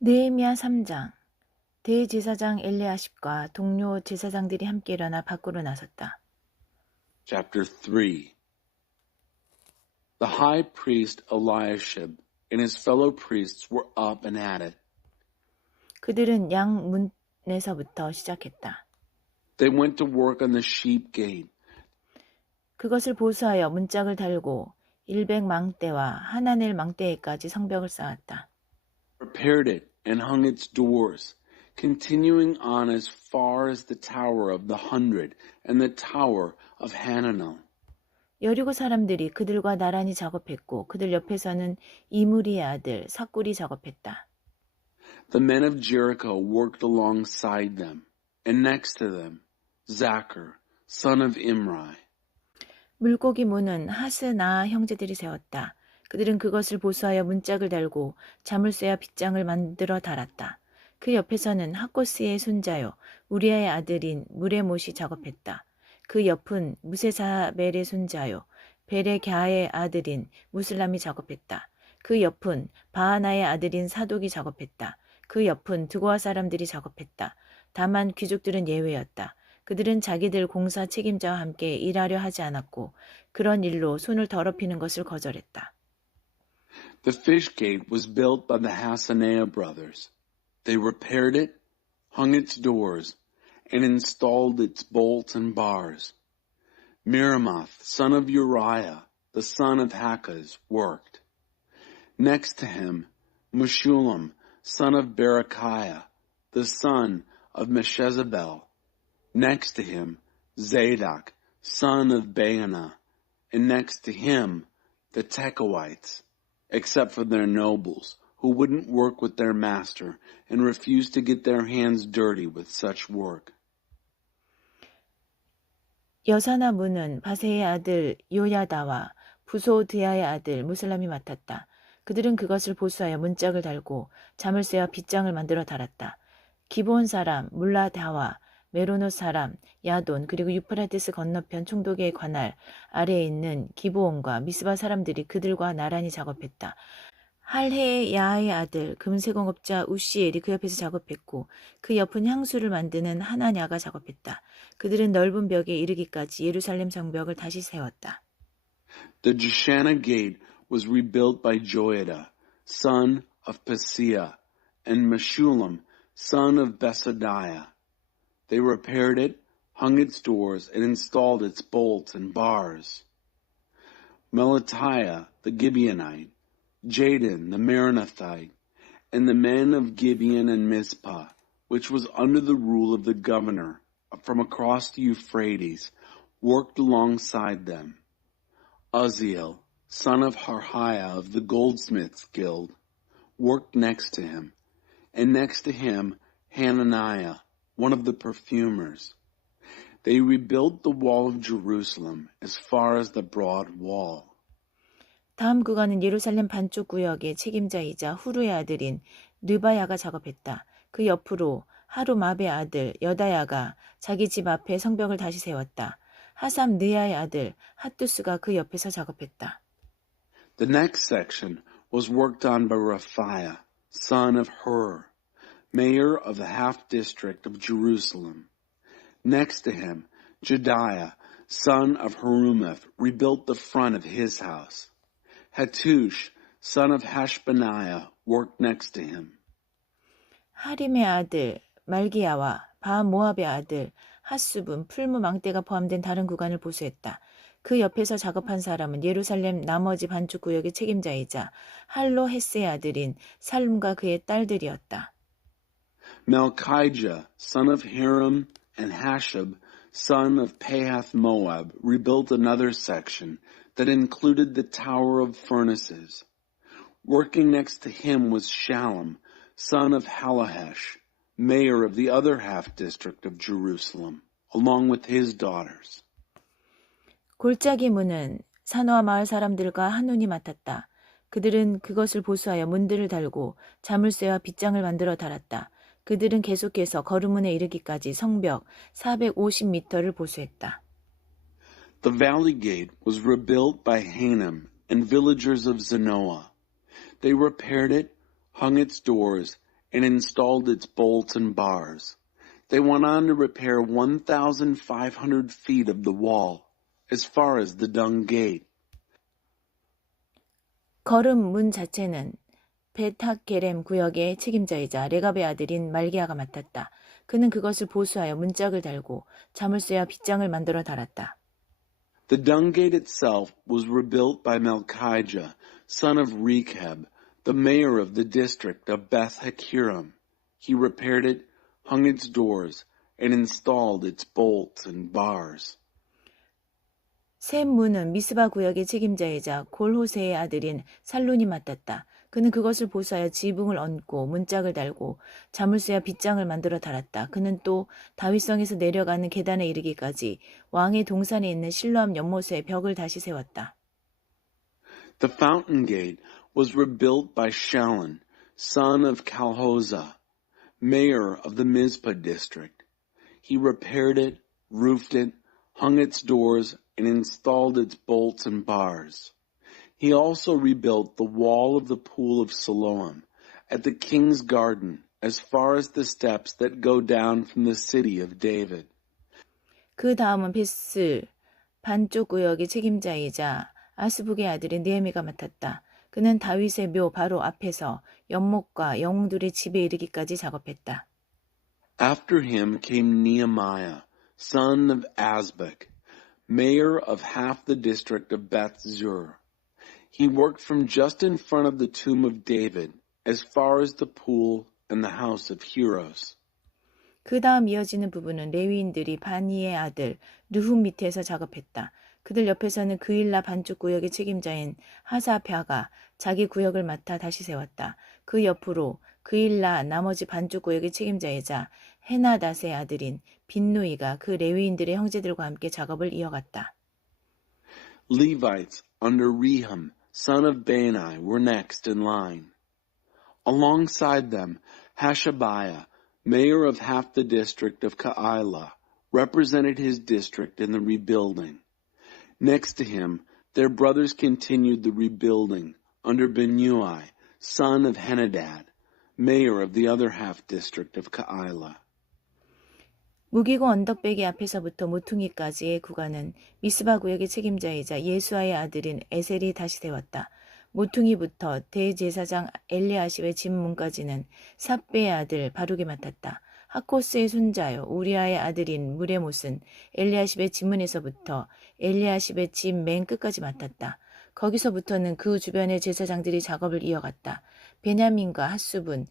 느헤미야 3장. 대제사장 엘리야십과 동료 제사장들이 함께 일어나 밖으로 나섰다. Chapter 3 The high priest Eliashib and his fellow priests were up and at it. 그들은 양문에서부터 시작했다. They went to work on the sheep gate. 그것을 보수하여 문짝을 달고 100망대와 하나넬 망대에까지 성벽을 쌓았다. Prepared it and hung its doors, continuing on as far as the tower of the 100 and the tower of Hananel. 여리고 사람들이 그들과 나란히 작업했고 그들 옆에서는 이무리의 아들 삭굴이 작업했다. The men of Jericho worked alongside them, and next to them, Zachar, son of Imri. 물고기 문은 하스나 형제들이 세웠다. 그들은 그것을 보수하여 문짝을 달고 자물쇠와 빗장을 만들어 달았다. 그 옆에서는 학고스의 손자요 우리아의 아들인 무레못이 작업했다. 그 옆은 무세사벨의 손자요 베레갸의 아들인 무슬람이 작업했다. 그 옆은 바하나의 아들인 사독이 작업했다. 그 옆은 드고아 사람들이 작업했다. 다만 귀족들은 예외였다. 그들은 자기들 공사 책임자와 함께 일하려 하지 않았고 그런 일로 손을 더럽히는 것을 거절했다. The fish gate was built by the Hassaneah brothers. They repaired it, hung its doors, and installed its bolts and bars. Miramoth, son of Uriah, the son of Hakaz, worked. Next to him, Meshullam, son of Berechiah, the son of Meshezabel. Next to him, Zadok, son of Baana, and next to him, the Tekoites, except for their nobles, who wouldn't work with their master and refused to get their hands dirty with such work. 여사나 문은 바세의 아들 요야다와 부소드야의 아들 무슬람이 맡았다. 그들은 그것을 보수하여 문짝을 달고 자물쇠와 빗장을 만들어 달았다. 기브온 사람 물라다와 메로노 사람 야돈 그리고 유프라테스 건너편 총독의 관할 아래에 있는 기브온과 미스바 사람들이 그들과 나란히 작업했다. 할헤의 야의 아들 금세공업자 우시엘이 그 옆에서 작업했고 그 옆은 향수를 만드는 하나냐가 작업했다. 그들은 넓은 벽에 이르기까지 예루살렘 성벽을 다시 세웠다. The Jeshanah gate was rebuilt by Joiada, son of Paseah, and Meshullam, son of Besadiah. They repaired it, hung its doors, and installed its bolts and bars. Melatiah the Gibeonite, Jadon the Meronothite, and the men of Gibeon and Mizpah, which was under the rule of the governor from across the Euphrates, worked alongside them. Uzziel, son of Harhiah of the goldsmiths' guild, worked next to him, and next to him Hananiah, one of the perfumers. They rebuilt the wall of Jerusalem as far as the broad wall. 다음 구간은 예루살렘 반쪽 구역의 책임자이자 후루의 아들인 느바야가 작업했다. 그 옆으로 하루마베의 아들 여다야가 자기 집 앞에 성벽을 다시 세웠다. 하삼 느야의 아들 핫두스가 그 옆에서 작업했다. The next section was worked on by Raphiah, son of Hur, mayor of the half-district of Jerusalem. Next to him, Jediah, son of Harumaph, rebuilt the front of his house. Hattush, son of Hashbaniah, worked next to him. 하림의 아들 말기야와 바모압의 아들 핫숲은 풀무 망대가 포함된 다른 구간을 보수했다. 그 옆에서 작업한 사람은 예루살렘 나머지 반쪽 구역의 책임자이자 할로 헤스의 아들인 살룸과 그의 딸들이었다. Malchijah, son of Hiram, and Hashab, son of Pahath Moab, rebuilt another section that included the Tower of Furnaces. Working next to him was Shallum, son of Halahesh, mayor of the other half-district of Jerusalem, along with his daughters. 골짜기 문은 산호와 마을 사람들과 한눈이 맡았다. 그들은 그것을 보수하여 문들을 달고 자물쇠와 빗장을 만들어 달았다. 그들은 계속해서 거루문에 이르기까지 성벽 450m를 보수했다. The valley gate was rebuilt by Hanam and villagers of Zanoah. They repaired it, hung its doors, and installed its bolts and bars. They went on to repair 1,500 feet of the wall, as far as the dung gate. 거름 문 자체는 벳하게렘 구역의 책임자이자 레갑의 아들인 말기야가 맡았다. 그는 그것을 보수하여 문짝을 달고 자물쇠와 빗장을 만들어 달았다. The dung gate itself was rebuilt by Malchijah, son of Rechab, the mayor of the district of Beth Hakerem. He repaired it, hung its doors, and installed its bolts and bars. 새 문은 미스바 구역의 책임자이자 골호세의 아들인 살론이 맡았다. 그는 그것을 보수하여 지붕을 얹고 문짝을 달고 자물쇠와 빗장을 만들어 달았다. 그는 또 다윗성에서 내려가는 계단에 이르기까지 왕의 동산에 있는 실로암 연못의 벽을 다시 세웠다. The fountain gate was rebuilt by Shallun, son of Calhoza, mayor of the Mizpah district. He repaired it, roofed it, hung its doors, and installed its bolts and bars. He also rebuilt the wall of the pool of Siloam at the king's garden as far as the steps that go down from the city of David. 그 다음은 베스 반쪽 구역의 책임자이자 아스북의 아들인 느헤미가 맡았다. 그는 다윗의 묘 바로 앞에서 연못과 영웅들의 집에 이르기까지 작업했다. After him came Nehemiah, son of Azbuk, mayor of half the district of Beth Zur. He worked from just in front of the tomb of David, as far as the pool and the house of heroes. 그 다음 이어지는 부분은 레위인들이 바니의 아들 르훔 밑에서 작업했다. 그들 옆에서는 그일라 반쪽 구역의 책임자인 하사펴가 자기 구역을 맡아 다시 세웠다. 그 옆으로 그일라 나머지 반쪽 구역의 책임자이자 헤나닷의 아들인 빈누이가 그 레위인들의 형제들과 함께 작업을 이어갔다. Levites under Rehum, son of Bani, were next in line. Alongside them, Hashabiah, mayor of half the district of Keilah, represented his district in the rebuilding. Next to him, their brothers continued the rebuilding under Binnui, son of Henadad, mayor of the other half district of Keilah. 무기고 언덕배기 앞에서부터 모퉁이까지의 구간은 미스바 구역의 책임자이자 예수아의 아들인 에셀이 다시 세웠다. 모퉁이부터 대제사장 엘리아십의 집 문까지는 삽베의 아들 바룩이 맡았다. 하코스의 손자요 우리아의 아들인 무레못은 엘리아십의 집문에서부터 엘리아십의 집 맨 끝까지 맡았다. 거기서부터는 그 주변의 제사장들이 작업을 이어갔다. 베냐민과 핫수분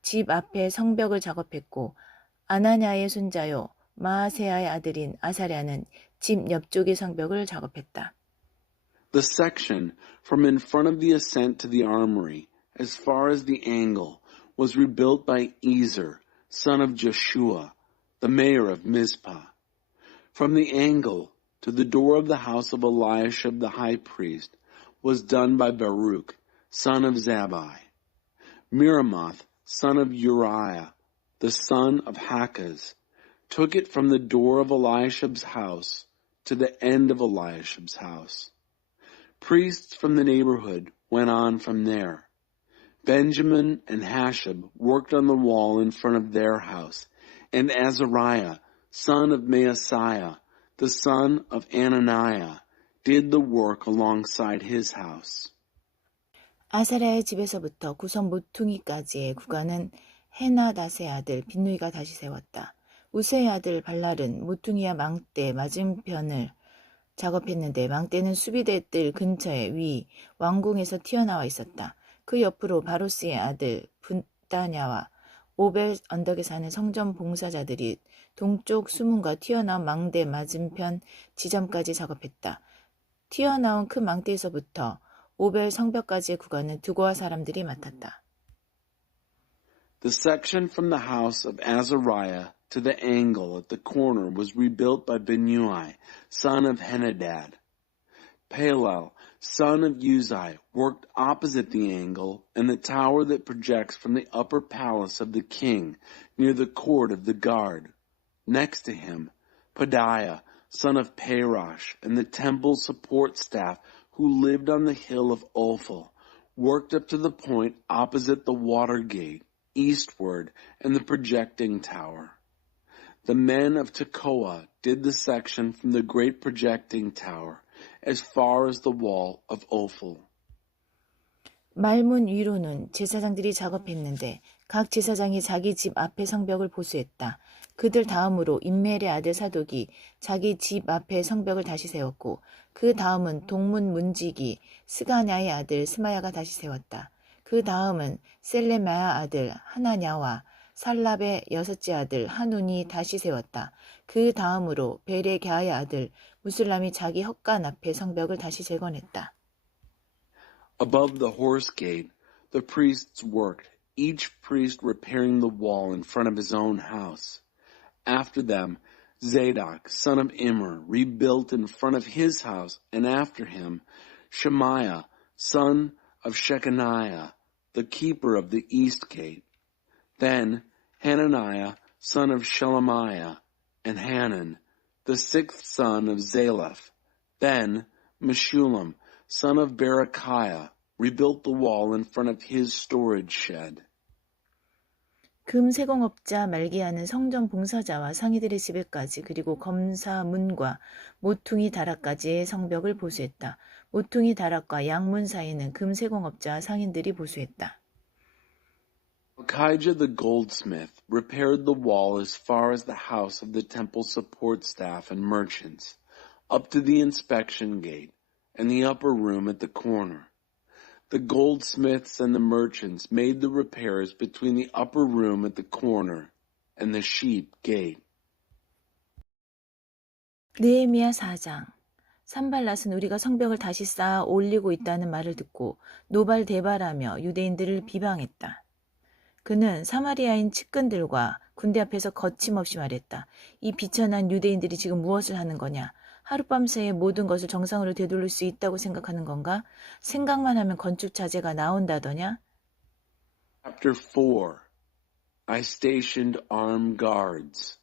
집 앞에 성벽을 작업했고 아나냐의 손자요 마아세아의 아들인 아사랴는 집 옆쪽의 성벽을 작업했다. The section from in front of the ascent to the armory, as far as the angle, was rebuilt by Ezer, son of Joshua, the mayor of Mizpah. From the angle to the door of the house of Eliashib the high priest was done by Baruch, son of Zabbai. Miramoth, son of Uriah, the son of Hakaz, took it from the door of Eliashib's house to the end of Eliashib's house. Priests from the neighborhood went on from there. Benjamin and Hashab worked on the wall in front of their house, and Azariah, son of Maaseiah, the son of Ananiah, did the work alongside his house. 아사랴의 집에서부터 구성 모퉁이까지의 구간은 헤나닷의 아들 빈누이가 다시 세웠다. 우세의 아들 발랄은 모퉁이와 망대 맞은편을 작업했는데 망대는 수비대 뜰 근처에 위 왕궁에서 튀어나와 있었다. 그 옆으로 바로스의 아들 분다냐와 오벨 언덕에 사는 성전 봉사자들이 동쪽 수문과 튀어나온 망대 맞은편 지점까지 작업했다. 튀어나온 큰 망대에서부터 오벨 성벽까지의 구간은 두고와 사람들이 맡았다. The section from the house of Azariah to the angle at the corner was rebuilt by Binnui, son of Henadad. Palal, son of Uzai, worked opposite the angle and the tower that projects from the upper palace of the king near the court of the guard. Next to him, Pedaiah, son of Parosh, and the temple support staff who lived on the hill of Ophel, worked up to the point opposite the water gate, eastward, and the projecting tower. The men of Tekoa did the section from the great projecting tower as far as the wall of Ophel. 말문 위로는 제사장들이 작업했는데 각 제사장이 자기 집 앞에 성벽을 보수했다. 그들 다음으로 임멜의 아들 사독이 자기 집 앞에 성벽을 다시 세웠고 그 다음은 동문 문지기 스가냐의 아들 스마야가 다시 세웠다. 그 다음은 셀레마야 아들 하나냐와 살랍의 여섯째 아들 하눈이 다시 세웠다. 그 다음으로 베레갸의 아들 무슬람이 자기 헛간 앞에 성벽을 다시 재건했다. Above the horse gate, the priests worked, each priest repairing the wall in front of his own house. After them, Zadok, son of Immer, rebuilt in front of his house, and after him, Shemaiah, son of Shechaniah, the keeper of the east gate. Then Hananiah, son of Shelemiah, and Hanan, the sixth son of Zalaph. Then Meshullam, son of Berechiah, rebuilt the wall in front of his storage shed. 금세공업자 말기야는 성전 봉사자와 상이들의 집에까지 그리고 검사문과 모퉁이 다락까지의 성벽을 보수했다. 모퉁이 다락과 양문 사이는 금세공업자 상인들이 보수했다. Malchijah the goldsmith repaired the wall as far as the house of the temple support staff and merchants, up to the inspection gate, and the upper room at the corner. The goldsmiths and the merchants made the repairs between the upper room at the corner and the sheep gate. 느헤미야 4장. 산발랏은 우리가 성벽을 다시 쌓아 올리고 있다는 말을 듣고 노발대발하며 유대인들을 비방했다. 그는 사마리아인 측근들과 군대 앞에서 거침없이 말했다. 이 비천한 유대인들이 지금 무엇을 하는 거냐? 하룻밤 새에 모든 것을 정상으로 되돌릴 수 있다고 생각하는 건가? 생각만 하면 건축 자재가 나온다더냐? Chapter 4. I stationed armed guards.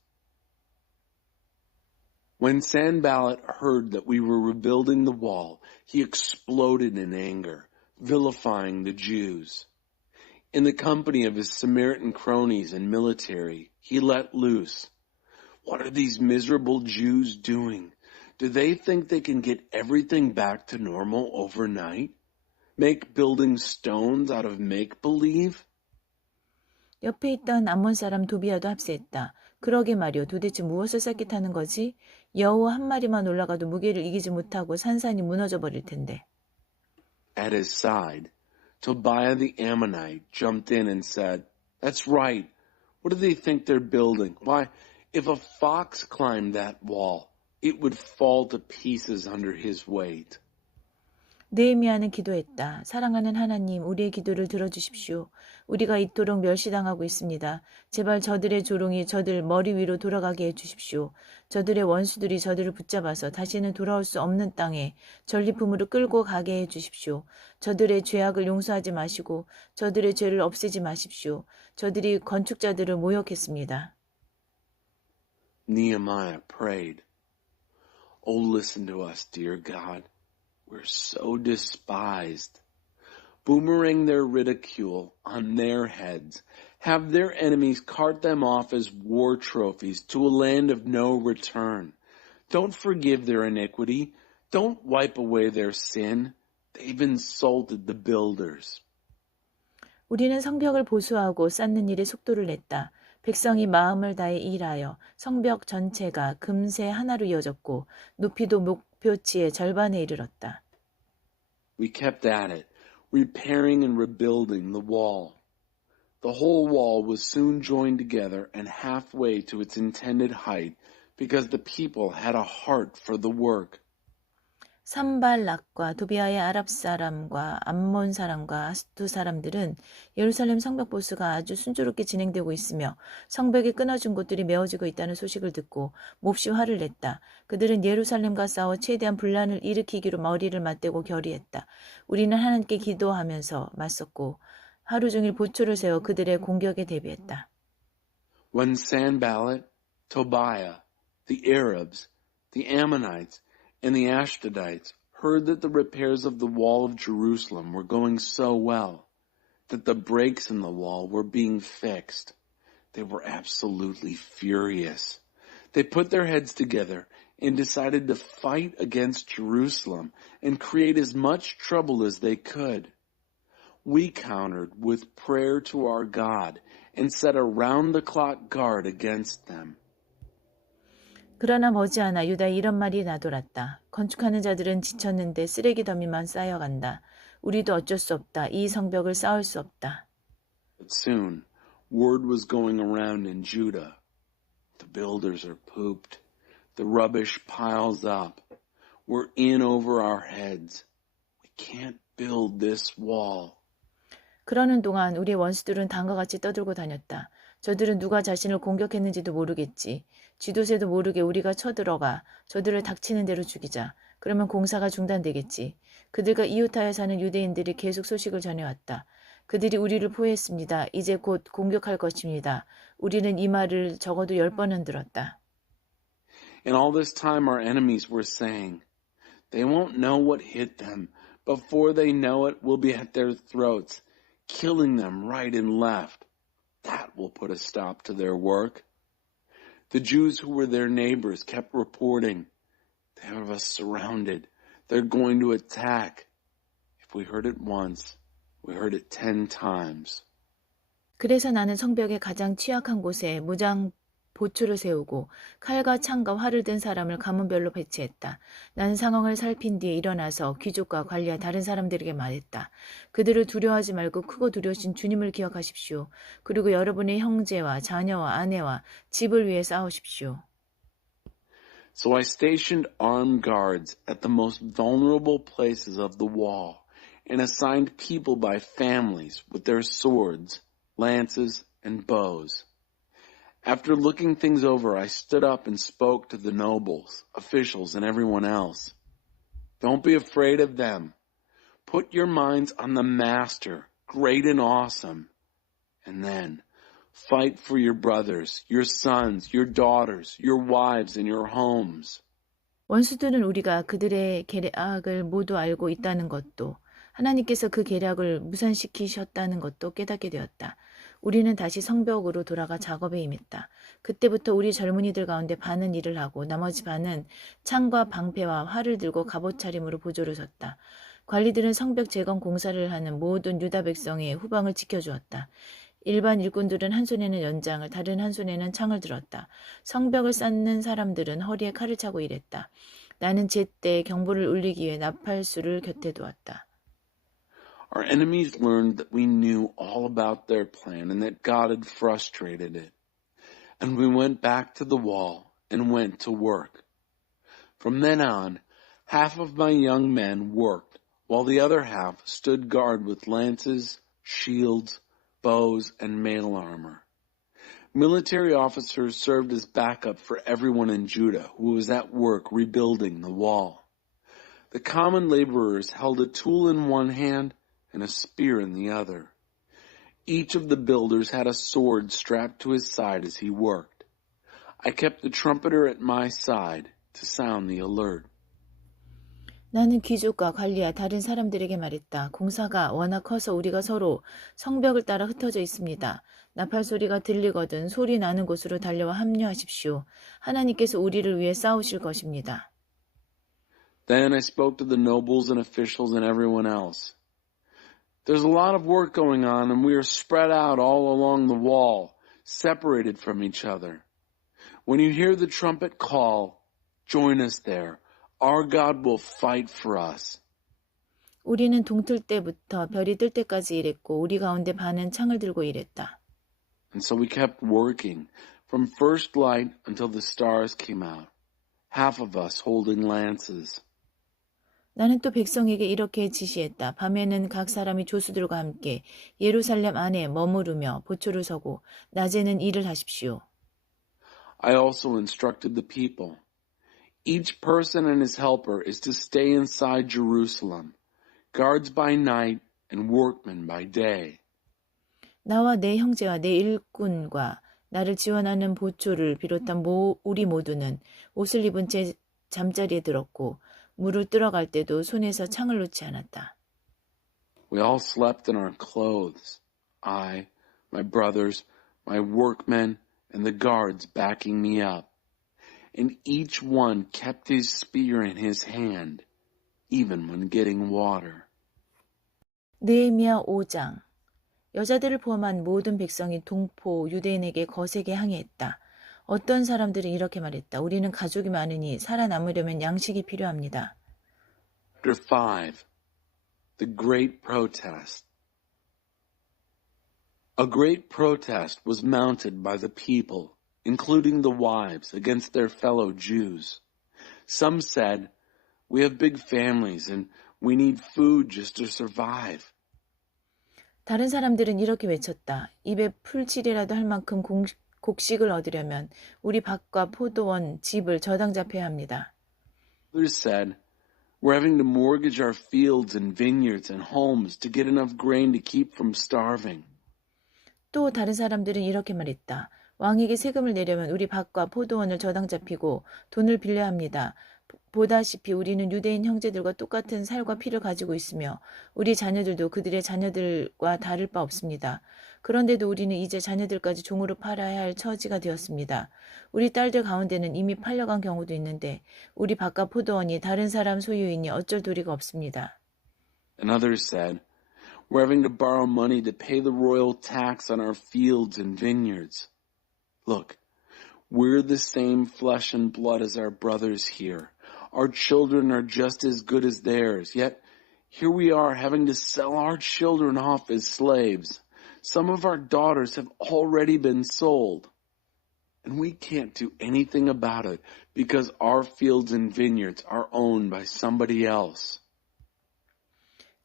When Sanballat heard that we were rebuilding the wall, he exploded in anger, vilifying the Jews. In the company of his Samaritan cronies and military, he let loose. What are these miserable Jews doing? Do they think they can get everything back to normal overnight? Make building stones out of make-believe? 옆에 있던 암몬 사람 도비아도 합세했다. 그러게 말이오. 도대체 무엇을 쌓겠다는 거지? 여우 한 마리만 올라가도 무게를 이기지 못하고 산산이 무너져 버릴 텐데. At his side, Tobiah the Ammonite jumped in and said, That's right. What do they think they're building? Why, if a fox climbed that wall, it would fall to pieces under his weight. 느헤미야는 기도했다. 사랑하는 하나님, 우리의 기도를 들어주십시오. 우리가 이토록 멸시당하고 있습니다. 제발 저들의 조롱이 저들 머리 위로 돌아가게 해주십시오. 저들의 원수들이 저들을 붙잡아서 다시는 돌아올 수 없는 땅에 전리품으로 끌고 가게 해주십시오. 저들의 죄악을 용서하지 마시고 저들의 죄를 없애지 마십시오. 저들이 건축자들을 모욕했습니다. Nehemiah prayed, Oh, listen to us, dear God. We're so despised. Boomerang their ridicule on their heads. Have their enemies cart them off as war trophies to a land of no return. Don't forgive their iniquity. Don't wipe away their sin. They've insulted the builders. 우리는 성벽을 보수하고 쌓는 일에 속도를 냈다. 백성이 마음을 다해 일하여 성벽 전체가 금세 하나로 이어졌고 높이도 목표치의 절반에 이르렀다. We kept at it, repairing and rebuilding the wall. The whole wall was soon joined together and halfway to its intended height because the people had a heart for the work. 산발락과 도비아의 아랍 사람과 암몬 사람과 아스투 사람들은 예루살렘 성벽 보수가 아주 순조롭게 진행되고 있으며 성벽이 끊어진 곳들이 메워지고 있다는 소식을 듣고 몹시 화를 냈다. 그들은 예루살렘과 싸워 최대한 분란을 일으키기로 머리를 맞대고 결의했다. 우리는 하나님께 기도하면서 맞섰고 하루 종일 보초를 세워 그들의 공격에 대비했다. When Sanballat, Tobiah, the Arabs, the Ammonites, and the Ashdodites heard that the repairs of the wall of Jerusalem were going so well, that the breaks in the wall were being fixed, they were absolutely furious. They put their heads together and decided to fight against Jerusalem and create as much trouble as they could. We countered with prayer to our God and set a round-the-clock guard against them. 그러나 머지않아 유다에 이런 말이 나돌았다. 건축하는 자들은 지쳤는데 쓰레기 더미만 쌓여간다. 우리도 어쩔 수 없다. 이 성벽을 쌓을 수 없다. But soon, word was going around in Judah. The builders are pooped. The rubbish piles up. We're in over our heads. We can't build this wall. 그러는 동안 우리의 원수들은 단과 같이 떠들고 다녔다. 저들은 누가 자신을 공격했는지도 모르겠지. 쥐도새도 모르게 우리가 쳐들어가 저들을 닥치는 대로 죽이자. 그러면 공사가 중단되겠지. 그들과 이웃하여 사는 유대인들이 계속 소식을 전해왔다. 그들이 우리를 포위했습니다. 이제 곧 공격할 것입니다. 우리는 이 말을 적어도 10번은 들었다. And all this time our enemies were saying, they won't know what hit them. Before they know it, we'll be at their throats, killing them right and left. That will put a stop to their work. The Jews who were their neighbors kept reporting, they have us surrounded. They're going to attack. If we heard it once, we heard it 10 times. 그래서 나는 성벽의 가장 취약한 곳에 무장 보초를 세우고 칼과 창과 활을 든 사람을 가문별로 배치했다. 나는 상황을 살핀 뒤에 일어나서 귀족과 관리와 다른 사람들에게 말했다. 그들을 두려워하지 말고 크고 두려우신 주님을 기억하십시오. 그리고 여러분의 형제와 자녀와 아내와 집을 위해 싸우십시오. So I stationed armed guards at the most vulnerable places of the wall and assigned people by families with their swords, lances, and bows. After looking things over, I stood up and spoke to the nobles, officials, and everyone else. Don't be afraid of them. Put your minds on the Master, great and awesome. And then, fight for your brothers, your sons, your daughters, your wives, and your homes. 원수들은 우리가 그들의 계략을 모두 알고 있다는 것도 하나님께서 그 계략을 무산시키셨다는 것도 깨닫게 되었다. 우리는 다시 성벽으로 돌아가 작업에 임했다. 그때부터 우리 젊은이들 가운데 반은 일을 하고 나머지 반은 창과 방패와 활을 들고 갑옷 차림으로 보조를 섰다. 관리들은 성벽 재건 공사를 하는 모든 유다 백성의 후방을 지켜주었다. 일반 일꾼들은 한 손에는 연장을 다른 한 손에는 창을 들었다. 성벽을 쌓는 사람들은 허리에 칼을 차고 일했다. 나는 제때 경보를 울리기 위해 나팔수를 곁에 두었다. Our enemies learned that we knew all about their plan and that God had frustrated it. And we went back to the wall and went to work. From then on, half of my young men worked, while the other half stood guard with lances, shields, bows, and mail armor. Military officers served as backup for everyone in Judah who was at work rebuilding the wall. The common laborers held a tool in one hand and a spear in the other. Each of the builders had a sword strapped to his side as he worked. I kept the trumpeter at my side to sound the alert. 나는 귀족과 관리와 다른 사람들에게 말했다. 공사가 워낙 커서 우리가 서로 성벽을 따라 흩어져 있습니다. 나팔 소리가 들리거든 소리 나는 곳으로 달려와 합류하십시오. 하나님께서 우리를 위해 싸우실 것입니다. Then I spoke to the nobles and officials and everyone else. There's a lot of work going on and we are spread out all along the wall, separated from each other. When you hear the trumpet call, join us there. Our God will fight for us. 우리는 동틀 때부터 별이 뜰 때까지 일했고 우리 가운데 반은 창을 들고 일했다. And so we kept working from first light until the stars came out, half of us holding lances. 나는 또 백성에게 이렇게 지시했다. 밤에는 각 사람이 조수들과 함께 예루살렘 안에 머무르며 보초를 서고 낮에는 일을 하십시오. I also instructed the people. Each person and his helper is to stay inside Jerusalem, guards by night and workmen by day. 나와 내 형제와 내 일꾼과 나를 지원하는 보초를 비롯한 우리 모두는 옷을 입은 채 잠자리에 들었고 물을 뜨러갈 때도 손에서 창을 놓지 않았다. We all slept in our clothes. I, my brothers, my workmen, and the guards backing me up. And each one kept his spear in his hand, even when getting water. 느헤미야 5장. 여자들을 포함한 모든 백성이 동포 유대인에게 거세게 항의했다. 어떤 사람들은 이렇게 말했다. 우리는 가족이 많으니 살아남으려면 양식이 필요합니다. Chapter 5. The Great Protest. A great protest was mounted by the people, including the wives, against their fellow Jews. Some said, "We have big families and we need food just to survive." 다른 사람들은 이렇게 외쳤다. 입에 풀칠이라도 할 만큼 곡식을 얻으려면 우리 밭과 포도원, 집을 저당 잡혀야 합니다. Others said, "We're having to mortgage our fields and vineyards and homes to get enough grain to keep from starving." 또 다른 사람들은 이렇게 말했다. 왕에게 세금을 내려면 우리 밭과 포도원을 저당 잡히고 돈을 빌려야 합니다. 보다시피 우리는 유대인 형제들과 똑같은 살과 피를 가지고 있으며 우리 자녀들도 그들의 자녀들과 다를 바 없습니다. 그런데도 우리는 이제 자녀들까지 종으로 팔아야 할 처지가 되었습니다. 우리 딸들 가운데는 이미 팔려간 경우도 있는데 우리 밭과 포도원이 다른 사람 소유이니 어쩔 도리가 없습니다. And others said, "We're having to borrow money to pay the royal tax on our fields and vineyards. Look, we're the same flesh and blood as our brothers here. Our children are just as good as theirs, yet here we are having to sell our children off as slaves. Some of our daughters have already been sold. And we can't do anything about it because our fields and vineyards are owned by somebody else."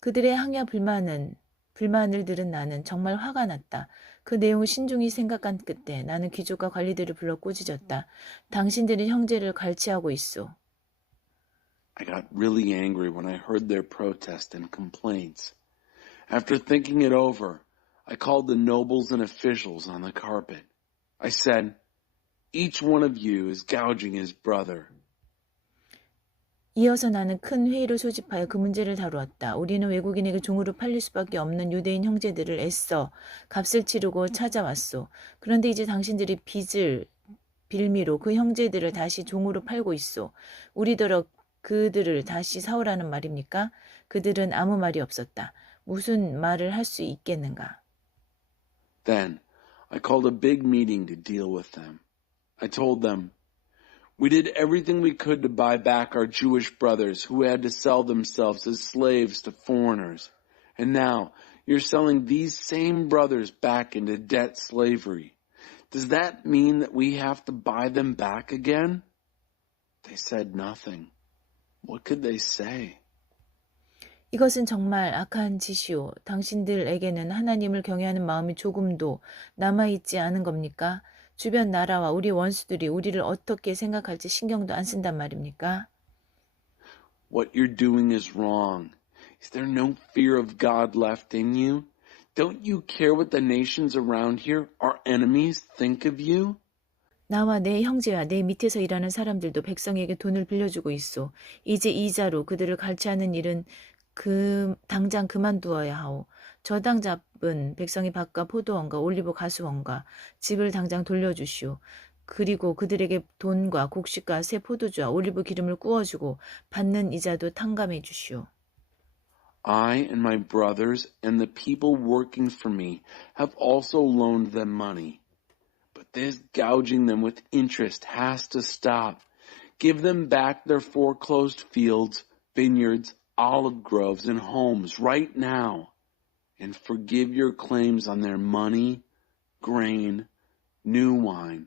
그들의 항야 불만을 들은 나는 정말 화가 났다. 그 내용을 신중히 생각한 끝에 나는 귀족과 관리들을 불러 꾸짖었다. 당신들은 형제를 갈취하고 있소. I got really angry when I heard their protest and complaints. After thinking it over, I called the nobles and officials on the carpet. I said, "Each one of you is gouging his brother." 이어서 나는 큰 회의를 소집하여 그 문제를 다루었다. 우리는 외국인에게 종으로 팔릴 수밖에 없는 유대인 형제들을 애써 값을 치르고 찾아왔소. 그런데 이제 당신들이 빌미로 그 형제들을 다시 종으로 팔고 있소. 우리더러 그들을 다시 사오라는 말입니까? 그들은 아무 말이 없었다. 무슨 말을 할 수 있겠는가? Then I called a big meeting to deal with them. I told them, "We did everything we could to buy back our Jewish brothers who had to sell themselves as slaves to foreigners. And now you're selling these same brothers back into debt slavery. Does that mean that we have to buy them back again?" They said nothing. What could they say? 이것은 정말 악한 짓이오. 당신들에게는 하나님을 경외하는 마음이 조금도 남아있지 않은 겁니까? 주변 나라와 우리 원수들이 우리를 어떻게 생각할지 신경도 안 쓴단 말입니까? What you're doing is wrong. Is there no fear of God left in you? Don't you care what the nations around here, our enemies, think of you? 나와 내 형제와 내 밑에서 일하는 사람들도 백성에게 돈을 빌려주고 있소. 이제 이자로 그들을 갈취하는 일은 당장 그만두어야 하오. 저당 잡은 백성의 밭과 포도원과 올리브 가수원과 집을 당장 돌려주시오. 그리고 그들에게 돈과 곡식과 새 포도주와 올리브 기름을 구워주고 받는 이자도 탕감해 주시오. I and my brothers and the people working for me have also loaned them money. But this gouging them with interest has to stop. Give them back their foreclosed fields, vineyards, olive groves, and homes right now. And forgive your claims on their money, grain, new wine,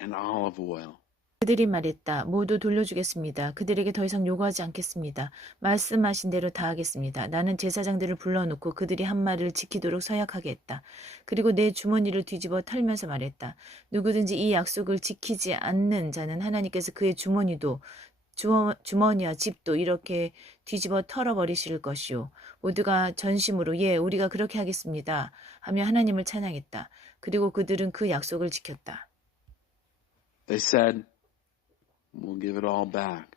and olive oil. 그들이 말했다. 모두 돌려주겠습니다. 그들에게 더 이상 요구하지 않겠습니다. 말씀하신 대로 다 하겠습니다. 나는 제사장들을 불러놓고 그들이 한 말을 지키도록 서약하게 했다. 그리고 내 주머니를 뒤집어 털면서 말했다. 누구든지 이 약속을 지키지 않는 자는 하나님께서 그의 주머니와 집도 이렇게 뒤집어 털어버리실 것이요. 모두가 전심으로 우리가 그렇게 하겠습니다 하며 하나님을 찬양했다. 그리고 그들은 그 약속을 지켰다. They said, "We'll give it all back.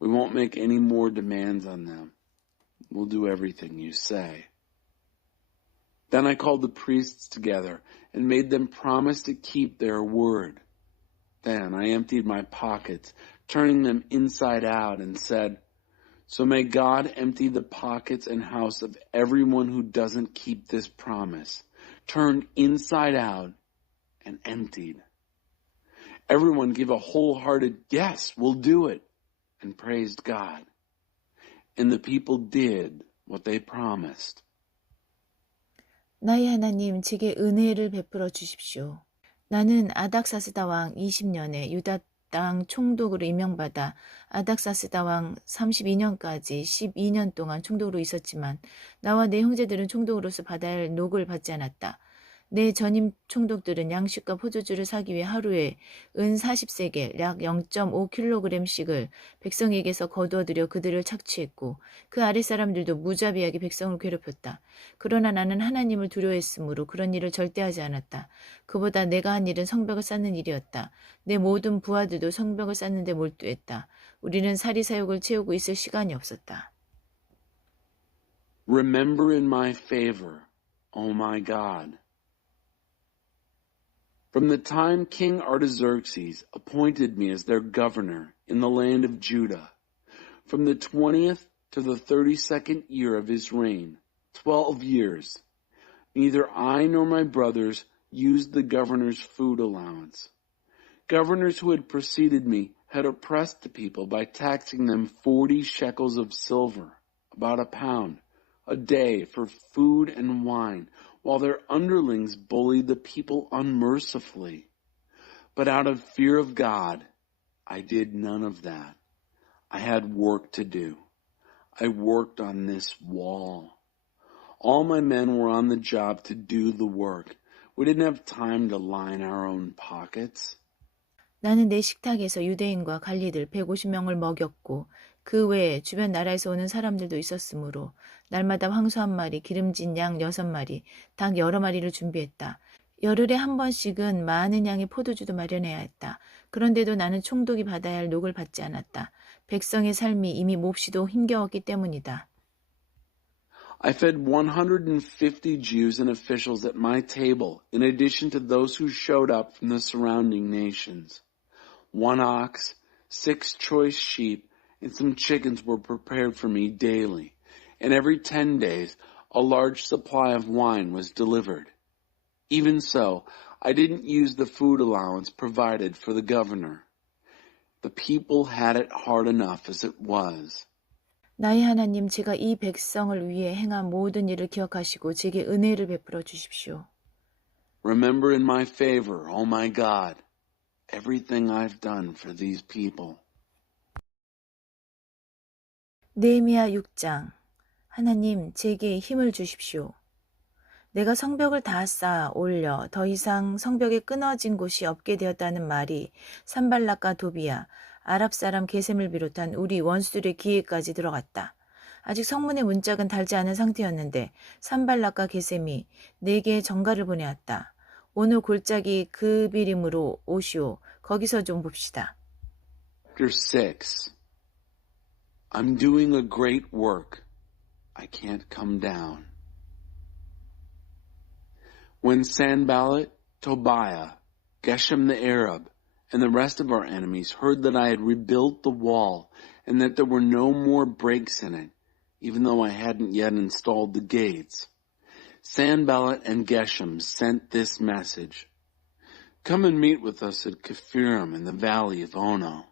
We won't make any more demands on them. We'll do everything you say." Then I called the priests together and made them promise to keep their word. Then I emptied my pockets, turning them inside out, and said, "So may God empty the pockets and house of everyone who doesn't keep this promise," turned inside out and emptied. Everyone gave a wholehearted "Yes, we'll do it," and praised God. And the people did what they promised. 나의 하나님, 제게 은혜를 베풀어 주십시오. 나는 아닥사스다 왕 20년에 유다 땅 총독으로 임명받아 아닥사스다 왕 32년까지 12년 동안 총독으로 있었지만 나와 내 형제들은 총독으로서 받아야 할 녹을 받지 않았다. 내 전임 총독들은 양식과 포도주를 사기 위해 하루에 은 40세겔 약 0.5kg씩을 백성에게서 거두어들여 그들을 착취했고 그 아랫사람들도 무자비하게 백성을 괴롭혔다. 그러나 나는 하나님을 두려워했으므로 그런 일을 절대 하지 않았다. 그보다 내가 한 일은 성벽을 쌓는 일이었다. 내 모든 부하들도 성벽을 쌓는 데 몰두했다. 우리는 사리사욕을 채우고 있을 시간이 없었다. Remember in my favor, O my God. From the time King Artaxerxes appointed me as their governor in the land of Judah, from the 20th to the 32nd year of his reign, 12 years, neither I nor my brothers used the governor's food allowance. Governors who had preceded me had oppressed the people by taxing them 40 shekels of silver, about a pound, a day for food and wine, while their underlings bullied the people unmercifully. But out of fear of God, I did none of that. I had work to do. I worked on this wall. All my men were on the job to do the work. We didn't have time to line our own pockets. 나는 내 식탁에서 유대인과 관리들 150명을 먹였고 그 외에 주변 나라에서 오는 사람들도 있었으므로 날마다 황소 1마리, 기름진 양 6마리, 닭 여러 마리를 준비했다. 열흘에 한 번씩은 많은 양의 포도주도 마련해야 했다. 그런데도 나는 총독이 받아야 할 녹을 받지 않았다. 백성의 삶이 이미 몹시도 힘겨웠기 때문이다. I fed 150 Jews and officials at my table, in addition to those who showed up from the surrounding nations. 1 ox, 6 choice sheep, and some chickens were prepared for me daily, and every 10 days a large supply of wine was delivered. Even so, I didn't use the food allowance provided for the governor. The people had it hard enough as it was. 나의 하나님, 제가 이 백성을 위해 행한 모든 일을 기억하시고 제게 은혜를 베풀어 주십시오. Remember in my favor, O my God, everything I've done for these people. 느헤미야 6장. 하나님, 제게 힘을 주십시오. 내가 성벽을 다 쌓아 올려 더 이상 성벽에 끊어진 곳이 없게 되었다는 말이 산발락과 도비야, 아랍 사람 게셈을 비롯한 우리 원수들의 귀에까지 들어갔다. 아직 성문의 문짝은 달지 않은 상태였는데 산발락과 게셈이 내게 전가를 보내왔다. 오늘 골짜기 그 비림으로 오시오. 거기서 좀 봅시다. Chapter 6. I'm doing a great work. I can't come down. When Sanballat, Tobiah, Geshem the Arab, and the rest of our enemies heard that I had rebuilt the wall and that there were no more breaks in it, even though I hadn't yet installed the gates, Sanballat and Geshem sent this message. Come and meet with us at Kephirim in the valley of Ono.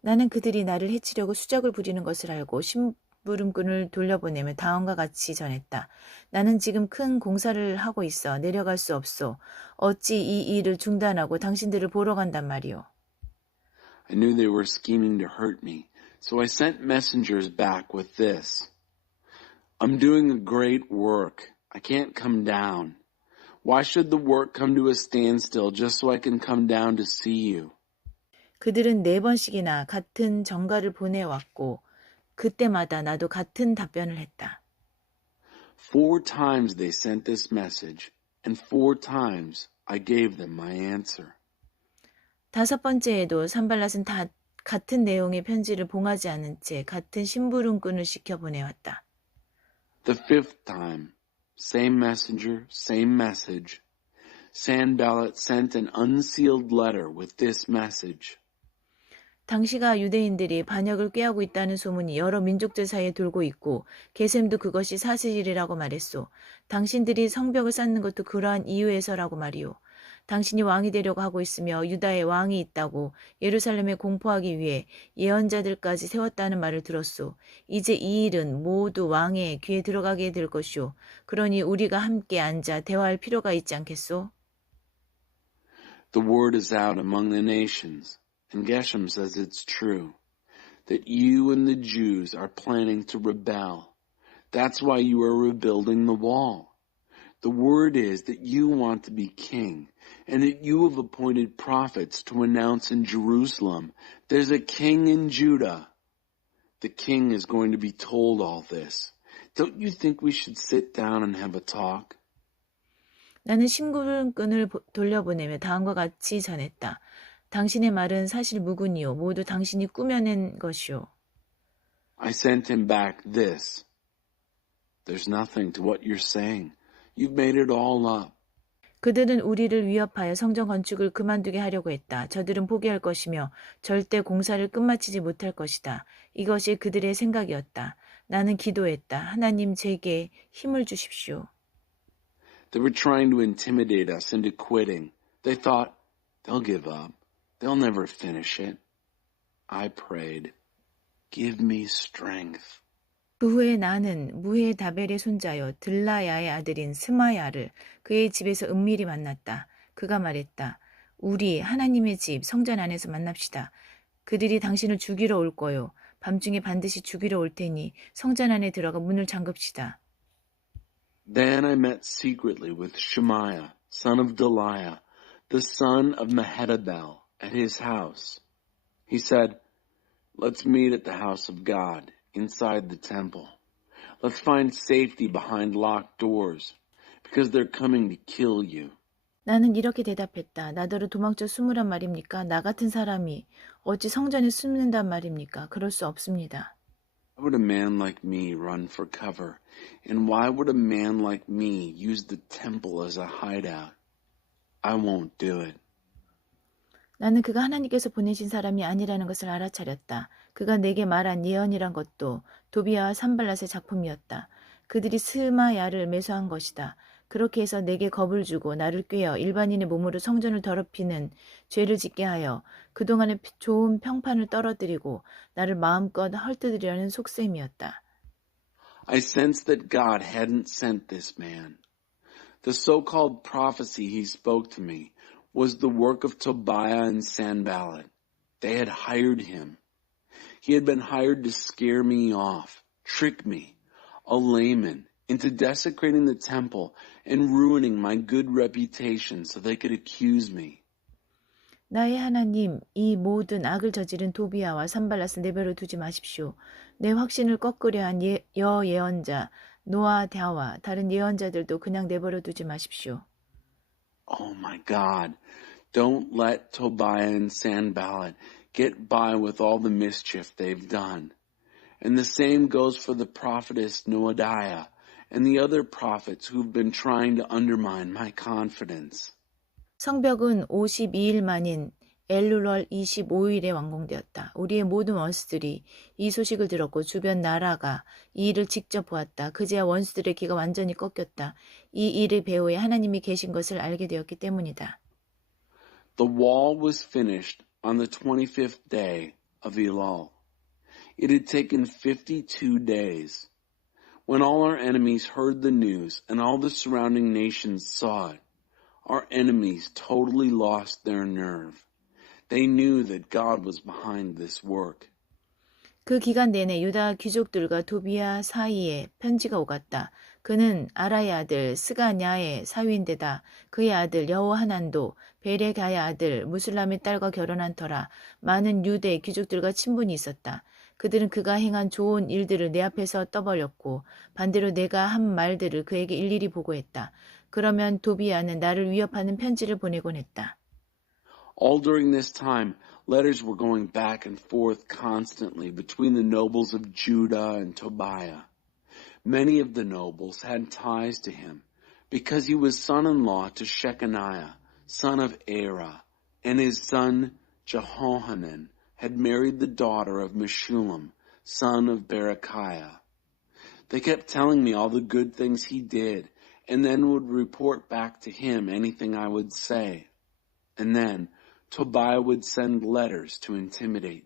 나는 그들이 나를 해치려고 수작을 부리는 것을 알고 심부름꾼을 돌려보내며 다음과 같이 전했다. 나는 지금 큰 공사를 하고 있어 내려갈 수 없소. 어찌 이 일을 중단하고 당신들을 보러 간단 말이오. I knew they were scheming to hurt me, so I sent messengers back with this. I'm doing a great work. I can't come down. Why should the work come to a standstill just so I can come down to see you? 그들은 4번씩이나 같은 전가를 보내왔고 그때마다 나도 같은 답변을 했다. 4 times they sent this message, and 4 times I gave them my answer. 5번째에도 산발랏은 다 같은 내용의 편지를 봉하지 않은 채 같은 심부름꾼을 시켜 보내왔다. The 5th time, same messenger, same message. Sanballat sent an unsealed letter with this message. 당시가 유대인들이 반역을 꾀하고 있다는 소문이 여러 민족들 사이에 돌고 있고 게셈도 그것이 사실이라고 말했소. 당신들이 성벽을 쌓는 것도 그러한 이유에서라고 말이오. 당신이 왕이 되려고 하고 있으며 유다에 왕이 있다고 예루살렘에 공포하기 위해 예언자들까지 세웠다는 말을 들었소. 이제 이 일은 모두 왕의 귀에 들어가게 될 것이오. 그러니 우리가 함께 앉아 대화할 필요가 있지 않겠소? The word is out among the nations, and Geshem says it's true, that you and the Jews are planning to rebel. That's why you are rebuilding the wall. The word is that you want to be king, and that you have appointed prophets to announce in Jerusalem, there's a king in Judah. The king is going to be told all this. Don't you think we should sit down and have a talk? 나는 심부름꾼을 돌려보내며 다음과 같이 전했다. 당신의 말은 사실 무근이요. 모두 당신이 꾸며낸 것이요. I sent him back this. There's nothing to what you're saying. You've made it all up. 그들은 우리를 위협하여 성전 건축을 그만두게 하려고 했다. 저들은 포기할 것이며 절대 공사를 끝마치지 못할 것이다. 이것이 그들의 생각이었다. 나는 기도했다. 하나님 제게 힘을 주십시오. They were trying to intimidate us into quitting. They thought, they'll give up. They'll never finish it. I prayed, give me strength. 그 후에 나는 무헤다벨의 손자여 들라야의 아들인 스마야를 그의 집에서 은밀히 만났다. 그가 말했다. 우리 하나님의 집 성전 안에서 만납시다. 그들이 당신을 죽이러 올 거요. 밤중에 반드시 죽이러 올 테니 성전 안에 들어가 문을 잠급시다. Then I met secretly with Shemaiah, son of Deliah, the son of Mehetabel, at his house. He said, let's meet at the house of God, inside the temple. Let's find safety behind locked doors, because they're coming to kill you. 나는 이렇게 대답했다. 나더러 도망쳐 숨으란 말입니까? 나 같은 사람이 어찌 성전에 숨는단 말입니까? 그럴 수 없습니다. Why would a man like me run for cover? And why would a man like me use the temple as a hideout? I won't do it. 나는 그가 하나님께서 보내신 사람이 아니라는 것을 알아차렸다. 그가 내게 말한 예언이란 것도 도비아와 산발랏의 작품이었다. 그들이 스마야를 매수한 것이다. 그렇게 해서 내게 겁을 주고 나를 꾀어 일반인의 몸으로 성전을 더럽히는 죄를 짓게 하여 그동안의 좋은 평판을 떨어뜨리고 나를 마음껏 헐뜯으려는 속셈이었다. I sensed that God hadn't sent this man. The so-called prophecy he spoke to me was the work of Tobiah and Sanballat. They had hired him. He had been hired to scare me off, trick me, a layman, into desecrating the temple and ruining my good reputation so they could accuse me. 나의 하나님, 이 모든 악을 저지른 도비아와 산발랏을 내버려 두지 마십시오. 내 확신을 꺾으려 한 예언자 노아다와 다른 예언자들도 그냥 내버려 두지 마십시오. Oh my God, don't let Tobiah and Sanballat get by with all the mischief they've done. And the same goes for the prophetess Noadiah and the other prophets who've been trying to undermine my confidence. 성벽은 52일 만인 엘룰월 25일에 완공되었다. 우리의 모든 원수들이 이 소식을 들었고 주변 나라가 이 일을 직접 보았다. 그제야 원수들의 귀가 완전히 꺾였다. 이 일의 배후에 하나님이 계신 것을 알게 되었기 때문이다. The wall was finished on the 25th day of Elul. It had taken 52 days. When all our enemies heard the news and all the surrounding nations saw it, our enemies totally lost their nerve. They knew that God was behind this work. 그 기간 내내 유다 귀족들과 도비아 사이에 편지가 오갔다. 그는 아라의 아들 스가냐의 사위인데다 그의 아들 여호하난도 베레가의 아들 무슬람의 딸과 결혼한 터라 많은 유대 귀족들과 친분이 있었다. 그들은 그가 행한 좋은 일들을 내 앞에서 떠벌렸고 반대로 내가 한 말들을 그에게 일일이 보고했다. 그러면 도비아는 나를 위협하는 편지를 보내곤 했다. All during this time, letters were going back and forth constantly between the nobles of Judah and Tobiah. Many of the nobles had ties to him, because he was son-in-law to Shechaniah, son of Era, and his son Jehohanan had married the daughter of Meshullam, son of Berechiah. They kept telling me all the good things he did, and then would report back to him anything I would say. And then Tobiah would send letters to intimidate me.